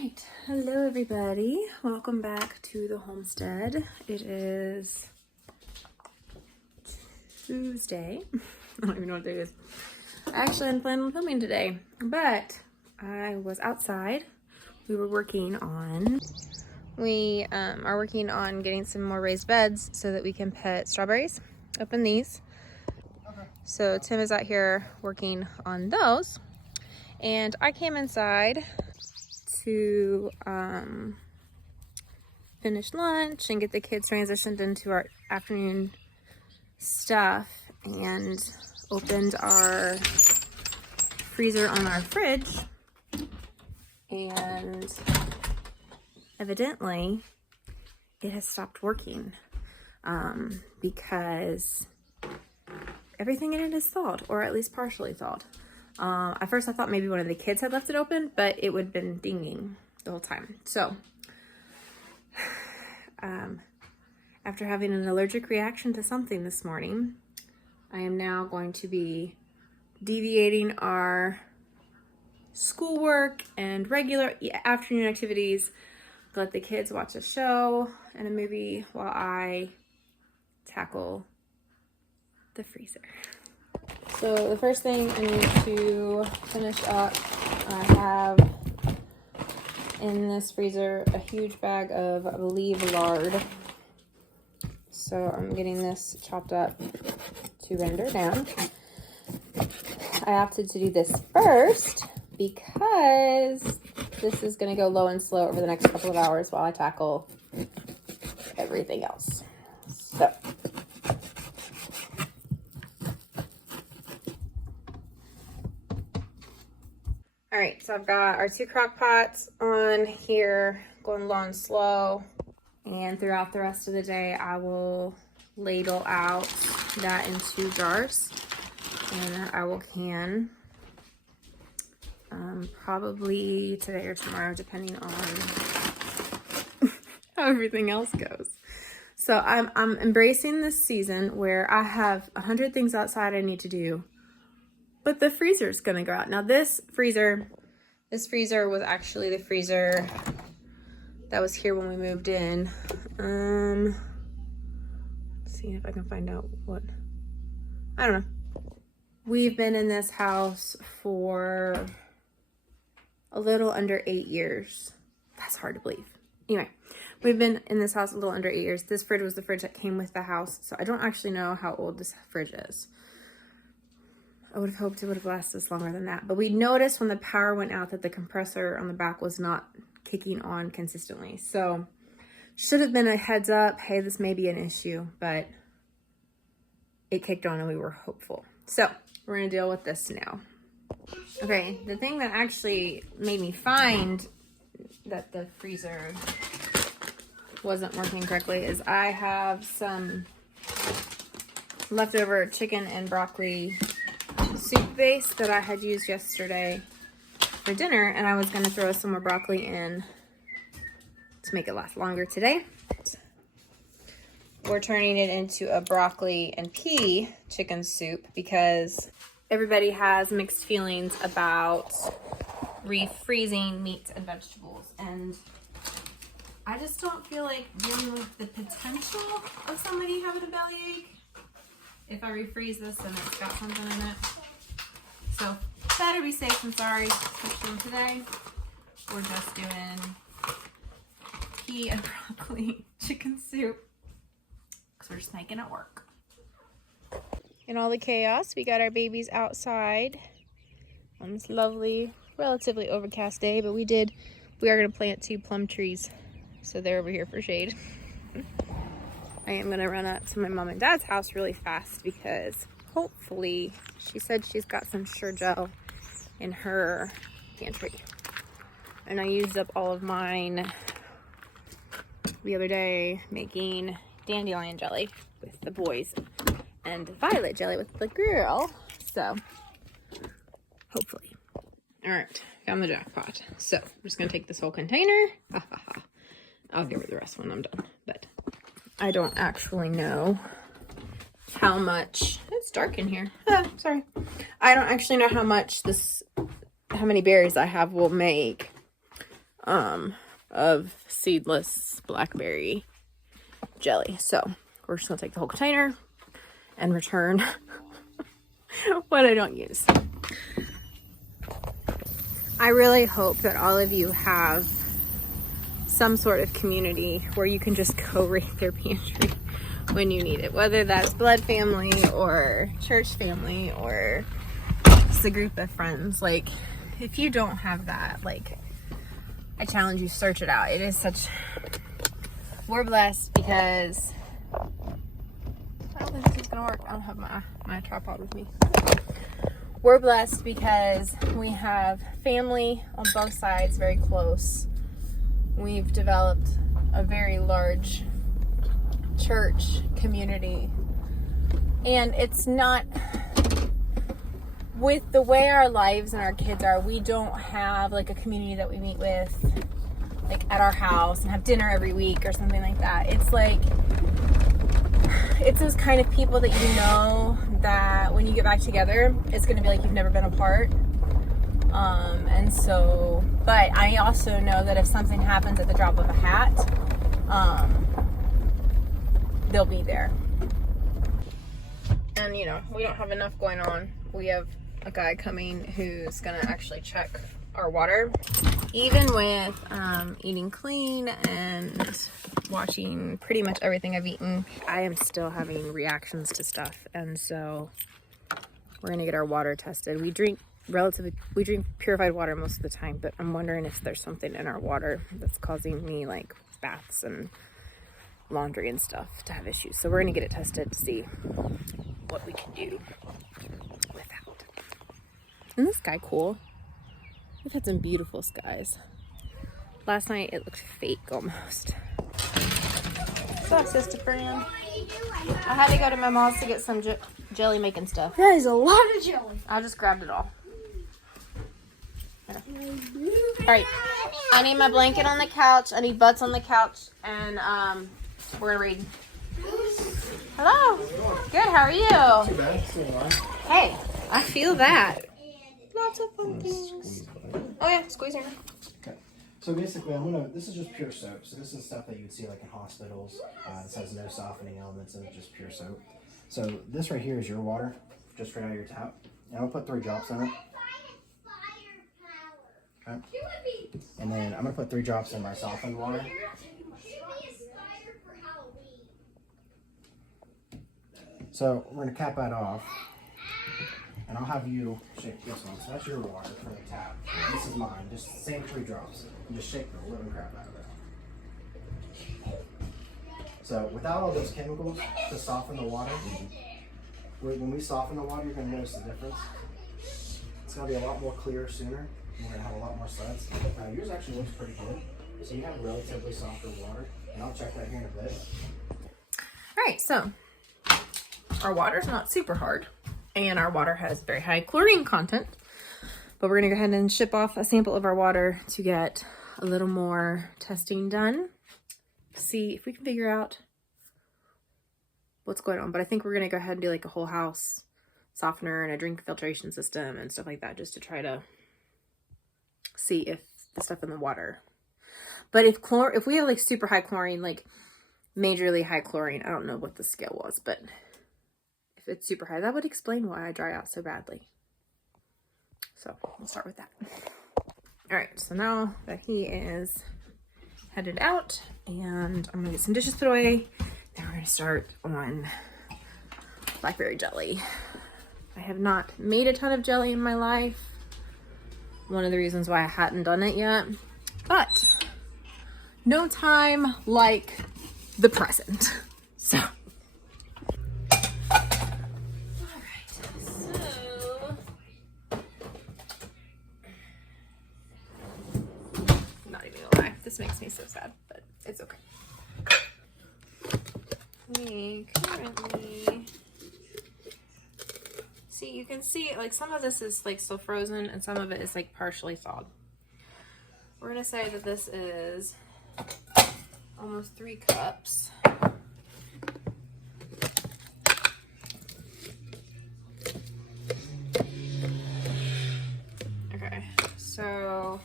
right, hello everybody. Welcome back to the homestead. It is Tuesday. I don't even know what day it is. I actually hadn't planned on filming today, but I was outside. We are working on getting some more raised beds so that we can put strawberries up in these. Okay. So Tim is out here working on those, and I came inside to finish lunch and get the kids transitioned into our afternoon stuff, and opened our freezer on our fridge, and evidently it has stopped working because everything in it is thawed, or at least partially thawed. At first I thought maybe one of the kids had left it open, but it would have been dinging the whole time. So after having an allergic reaction to something this morning, I am now going to be deviating our schoolwork and regular afternoon activities. Let the kids watch a show and a movie while I tackle the freezer. So the first thing I need to finish up, I have in this freezer a huge bag of, I believe, lard. So I'm getting this chopped up to render down. I opted to do this first because this is going to go low and slow over the next couple of hours while I tackle everything else. So all right, so I've got our 2 crock pots on here going low and slow, and throughout the rest of the day I will ladle out that into jars, and I will can probably today or tomorrow, depending on how everything else goes. So I'm embracing this season where I have 100 things outside I need to do, but the freezer is gonna go out. Now this freezer was actually the freezer that was here when we moved in. Let's see if I can find out what, I don't know. We've been in this house for a little under 8 years. That's hard to believe. Anyway, we've been in this house a little under 8 years. This fridge was the fridge that came with the house, so I don't actually know how old this fridge is. I would have hoped it would have lasted us longer than that. But we noticed when the power went out that the compressor on the back was not kicking on consistently. So should have been a heads up, hey, this may be an issue, but it kicked on and we were hopeful. So we're gonna deal with this now. Okay, the thing that actually made me find that the freezer wasn't working correctly is I have some leftover chicken and broccoli soup base that I had used yesterday for dinner, and I was going to throw some more broccoli in to make it last longer today. We're turning it into a broccoli and pea chicken soup because everybody has mixed feelings about refreezing meats and vegetables, and I just don't feel like dealing with the potential of somebody having a bellyache if I refreeze this and it's got something in it. So better be safe than sorry, especially today. We're just doing pea and broccoli chicken soup because we're just making it work. In all the chaos, we got our babies outside on this lovely, relatively overcast day, but we are going to plant 2 plum trees, so they're over here for shade. I am going to run up to my mom and dad's house really fast because hopefully, she said she's got some Sure-Gel in her pantry. And I used up all of mine the other day making dandelion jelly with the boys and violet jelly with the girl. So, hopefully. All right, found the jackpot. So, I'm just going to take this whole container. I'll give her the rest when I'm done. But I don't actually know how much, it's dark in here. Sorry. I don't actually know how much how many berries I have will make. of seedless blackberry jelly. So we're just gonna take the whole container and return what I don't use. I really hope that all of you have some sort of community where you can just go raid their pantry when you need it, whether that's blood family or church family or just a group of friends. Like, if you don't have that, like, I challenge you, search it out. It is such, we're blessed because I don't think this is gonna work. I don't have my tripod with me. We're blessed because we have family on both sides, very close. We've developed a very large church community, and it's not, with the way our lives and our kids are, we don't have like a community that we meet with like at our house and have dinner every week or something like that. It's like, it's those kind of people that you know that when you get back together, it's going to be like you've never been apart. And so, but I also know that if something happens at the drop of a hat, they'll be there. And you know, we don't have enough going on. We have a guy coming who's gonna actually check our water. Even with eating clean and watching pretty much everything I've eaten, I am still having reactions to stuff, and so we're gonna get our water tested. We drink purified water most of the time, but I'm wondering if there's something in our water that's causing me, like baths and laundry and stuff, to have issues. So we're gonna get it tested to see what we can do with that. Isn't this sky cool? We've had some beautiful skies. Last night it looked fake almost. What's up, Sister Fran? I had to go to my mom's to get some jelly making stuff. That is a lot of jelly. I just grabbed it all. Alright, I need my blanket on the couch, I need butts on the couch, and we're gonna read. Hello. Good, how are you? Hey, I feel that. Lots of fun things. Oh yeah, squeeze her. Okay. So basically, this is just pure soap. So this is stuff that you would see like in hospitals. This has no softening elements and it's just pure soap. So this right here is your water, just right out of your tap. And I'll put 3 drops in it. Okay. And then I'm gonna put 3 drops in my softened water. So we're gonna cap that off. And I'll have you shake this one. So that's your water for the tap. This is mine. Just the same 3 drops. And just shake the living crap out of it. So without all those chemicals to soften the water, when we soften the water, you're going to notice the difference. It's going to be a lot more clear sooner. And we're going to have a lot more suds. Now yours actually looks pretty good. So you have relatively softer water. And I'll check that here in a bit. Alright, so our water's not super hard. And our water has very high chlorine content. But we're going to go ahead and ship off a sample of our water to get a little more testing done. See if we can figure out what's going on. But I think we're going to go ahead and do like a whole house softener and a drink filtration system and stuff like that, just to try to see if the stuff in the water. But if we have like super high chlorine, like majorly high chlorine, I don't know what the scale was, but if it's super high, that would explain why I dry out so badly. So we'll start with that. All right, so now that he is headed out and I'm gonna get some dishes put away, then we're gonna start on blackberry jelly. I have not made a ton of jelly in my life. One of the reasons why I hadn't done it yet, but no time like the present. So. This makes me so sad, but it's okay. We currently, see, you can see like some of this is like still frozen and some of it is like partially thawed. We're gonna say that this is almost 3 cups. Okay, so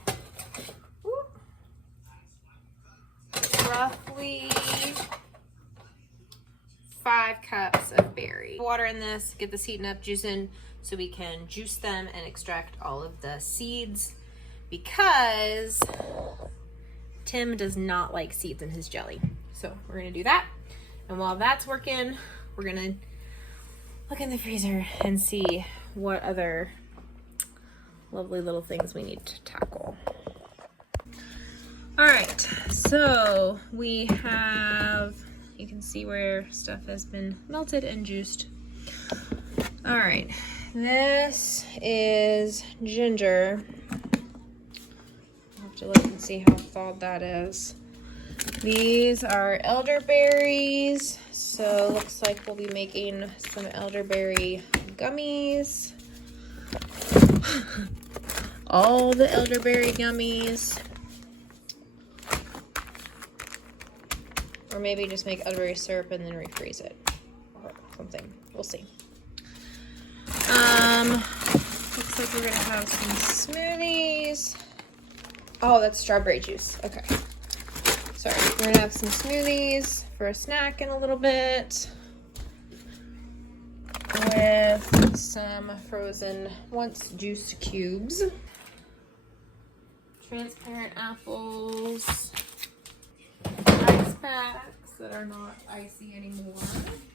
roughly 5 cups of berry. Water in this, get this heating up, juicing, so we can juice them and extract all of the seeds, because Tim does not like seeds in his jelly. So we're gonna do that. And while that's working, we're gonna look in the freezer and see what other lovely little things we need to tackle. All right, so we have, you can see where stuff has been melted and juiced. All right, this is ginger. I'll have to look and see how thawed that is. These are elderberries, so looks like we'll be making some elderberry gummies. All the elderberry gummies. Or maybe just make elderberry syrup and then refreeze it. Or something. We'll see. Looks like we're gonna have some smoothies. Oh, that's strawberry juice. Okay. Sorry. We're gonna have some smoothies for a snack in a little bit. With some frozen once juice cubes. Transparent apples. Ice packs that are not icy anymore.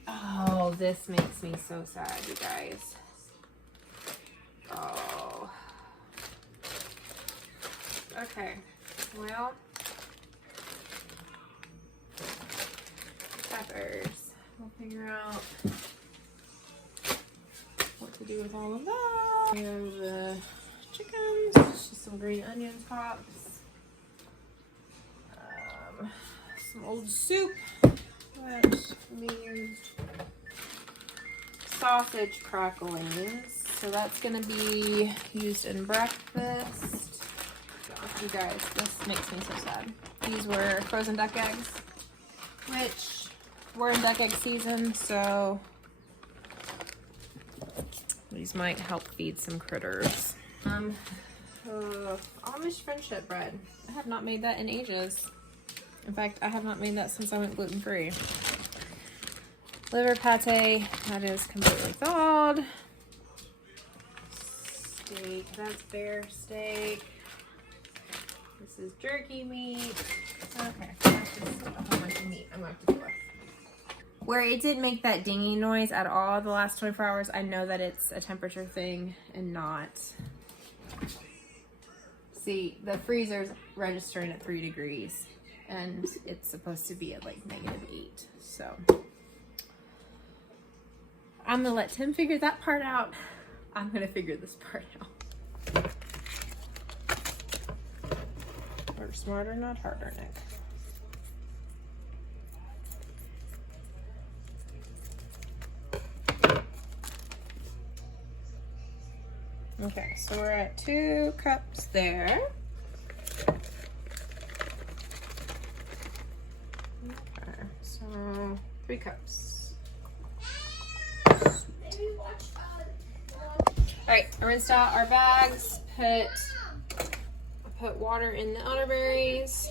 Oh, this makes me so sad, you guys. Oh. Okay. Well. Peppers. We'll figure out what to do with all of that. We have the chickens. Just some green onion pops. Some old soup, which means sausage cracklings. So that's gonna be used in breakfast. Oh, you guys, this makes me so sad. These were frozen duck eggs, which we're in duck egg season, so these might help feed some critters. Amish friendship bread. I have not made that in ages. In fact, I have not made that since I went gluten-free. Liver pate, that is completely thawed. Steak, that's bear steak. This is jerky meat. Okay, that's just a whole bunch of meat I'm going to have to do with. Where it didn't make that dinging noise at all the last 24 hours, I know that it's a temperature thing and not. See, the freezer's registering at 3 degrees. And it's supposed to be at like -8. So I'm gonna let Tim figure that part out. I'm gonna figure this part out. Work smarter, not harder, Nick. Okay, so we're at 2 cups there. So 3 cups. Alright, I rinsed out our bags, put water in the elderberries.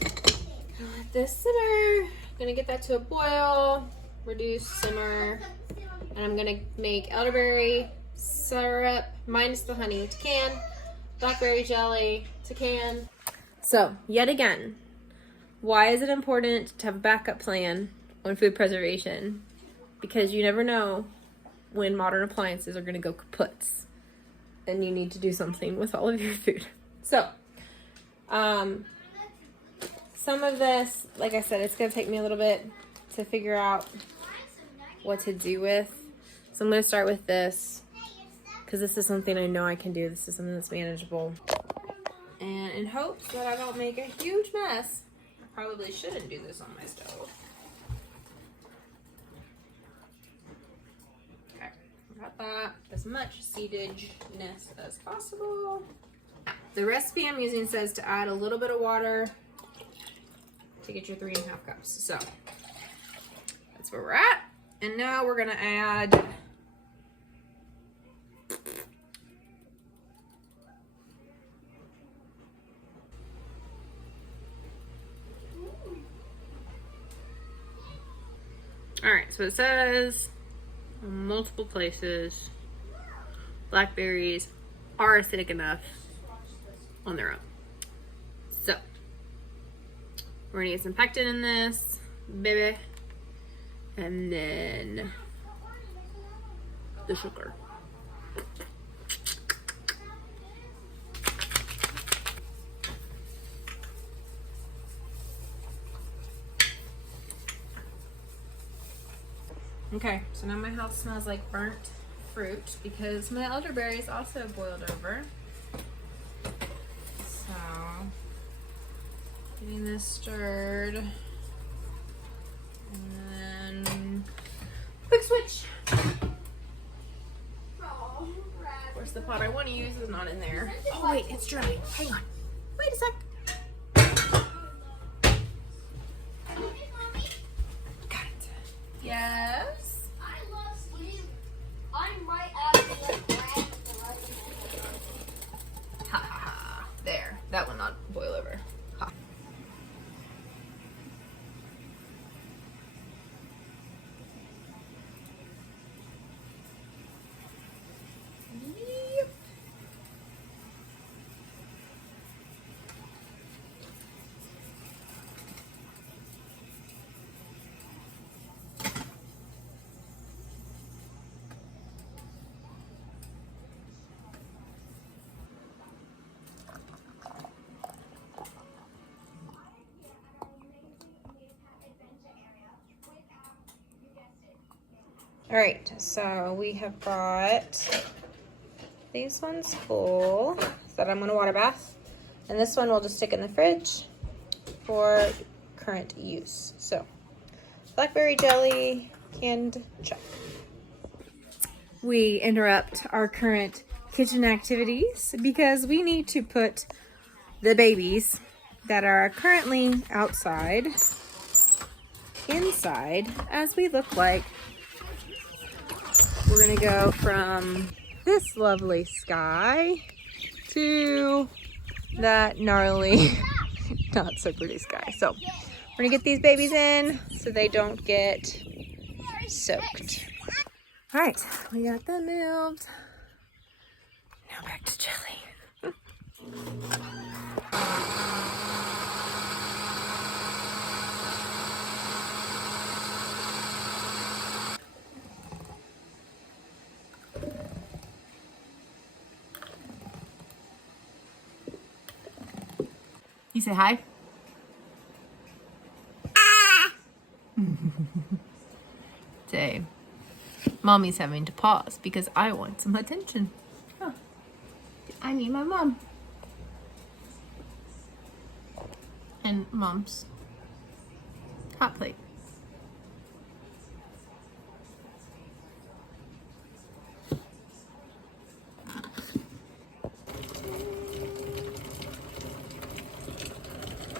Let this simmer. Gonna get that to a boil, reduce, simmer, and I'm gonna make elderberry syrup minus the honey to can, blackberry jelly to can. So, yet again, why is it important to have a backup plan on food preservation? Because you never know when modern appliances are going to go kaputs and you need to do something with all of your food. So, some of this, like I said, it's going to take me a little bit to figure out what to do with. So I'm going to start with this because this is something I know I can do. This is something that's manageable. And in hopes that I don't make a huge mess, probably shouldn't do this on my stove. Okay, got that. As much seededness as possible. The recipe I'm using says to add a little bit of water to get your 3.5 cups. So that's where we're at. And now we're gonna add All right, so it says in multiple places blackberries are acidic enough on their own. So we're gonna get some pectin in this, baby, and then the sugar. Okay, so now my house smells like burnt fruit because my elderberries also boiled over. So, getting this stirred. And then, quick switch. Of course, the pot I want to use is not in there. Oh, wait, it's dry. Hang on. Wait a sec. Got it. Yes. I love sleep. I'm right after the bread. Ha ha ha. There. That will not boil over. Ha. Yep. All right, so we have got these ones full that I'm gonna water bath, and this one we'll just stick in the fridge for current use. So, blackberry jelly, canned check. We interrupt our current kitchen activities because we need to put the babies that are currently outside inside as we look like. We're gonna go from this lovely sky to that gnarly, not so pretty sky. So we're gonna get these babies in so they don't get soaked. All right, we got them moved. Now back to Jelly. You say hi? Say, Mommy's having to pause because I want some attention. Huh. I need my mom. And Mom's hot plate.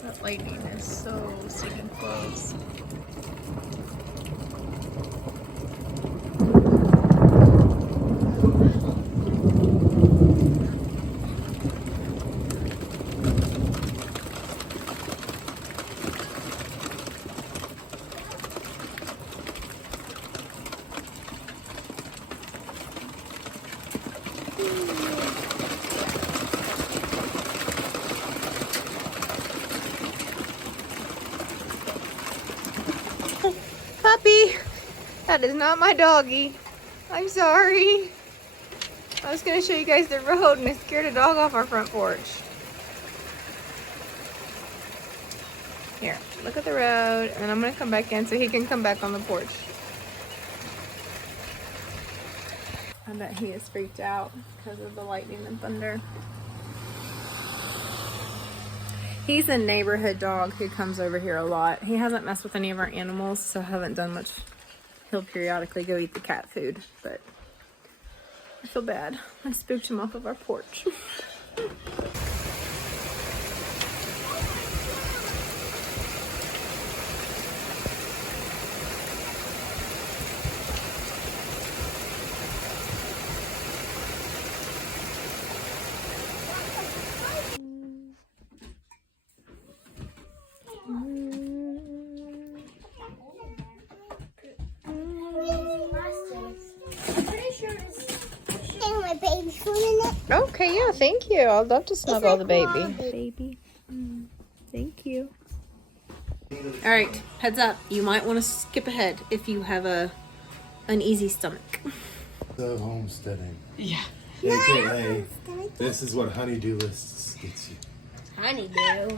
That lightning is so stinking close. Puppy, that is not my doggy. I'm sorry. I was gonna show you guys the road and I scared a dog off our front porch. Here, look at the road, and then I'm gonna come back in so he can come back on the porch. I bet he is freaked out because of the lightning and thunder. He's a neighborhood dog who comes over here a lot. He hasn't messed with any of our animals, so I haven't done much. He'll periodically go eat the cat food, but I feel bad. I spooked him off of our porch. Okay, yeah, thank you. I'd love to snuggle the baby. Baby. Thank you. All right, heads up. You might want to skip ahead if you have an easy stomach. The homesteading. Yeah. AKA, this is what honeydew lists gets you. Honeydew.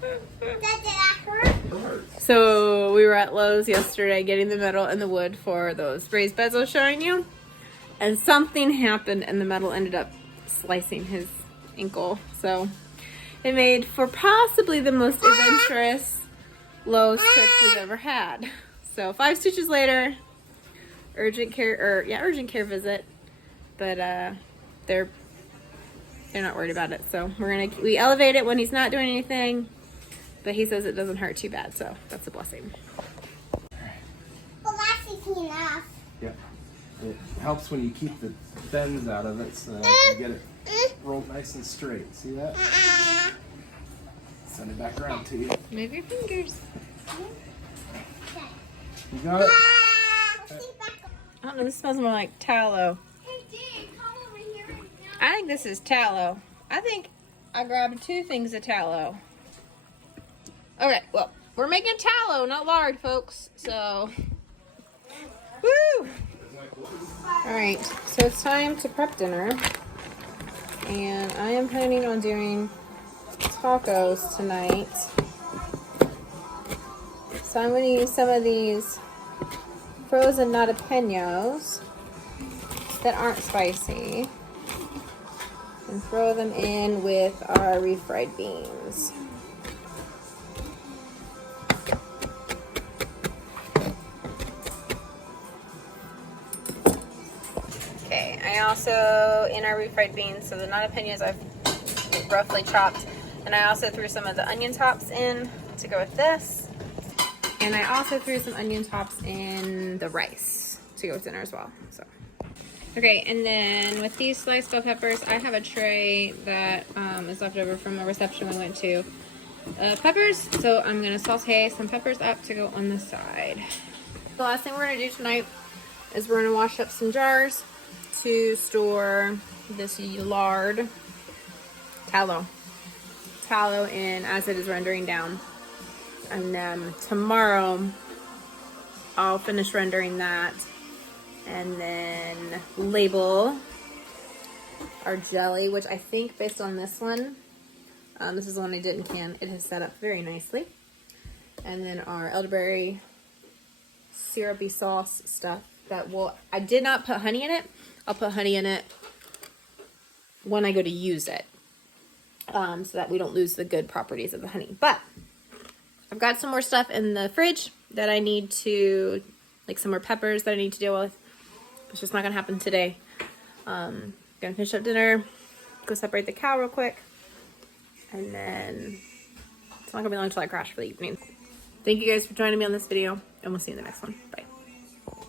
Does that hurt? So we were at Lowe's yesterday getting the metal and the wood for those raised beds I was showing you. And something happened and the metal ended up slicing his ankle. So it made for possibly the most adventurous Lowe's trip we've ever had. So 5 stitches later, urgent care visit. But they're not worried about it. So we elevate it when he's not doing anything. But he says it doesn't hurt too bad, so that's a blessing. Well, that's easy enough. Yeah. It helps when you keep the bends out of it so that you get it rolled nice and straight. See that? Send it back around to you. Move your fingers. You got it? I don't know, this smells more like tallow. Hey, Dave, come over here and I think this is tallow. I think I grabbed 2 things of tallow. Okay, well, we're making tallow, not lard, folks. So, woo! All right, so it's time to prep dinner. And I am planning on doing tacos tonight. So I'm going to use some of these frozen jalapenos that aren't spicy and throw them in with our refried beans. Okay, I also, in our refried beans, so the jalapenos I've roughly chopped, and I also threw some of the onion tops in to go with this. And I also threw some onion tops in the rice to go with dinner as well. So, okay, and then with these sliced bell peppers, I have a tray that is left over from a reception we went to. Peppers, so I'm gonna saute some peppers up to go on the side. The last thing we're gonna do tonight is we're gonna wash up some jars to store this tallow in as it is rendering down. And then tomorrow I'll finish rendering that and then label our jelly, which I think based on this one, this is the one I didn't can, it has set up very nicely. And then our elderberry syrupy sauce stuff I did not put honey in it. I'll put honey in it when I go to use it, so that we don't lose the good properties of the honey. But I've got some more stuff in the fridge that I need to, like some more peppers that I need to deal with. It's just not gonna happen today. Gonna finish up dinner, go separate the cow real quick, and then it's not gonna be long until I crash for the evening. Thank you guys for joining me on this video, and we'll see you in the next one. Bye.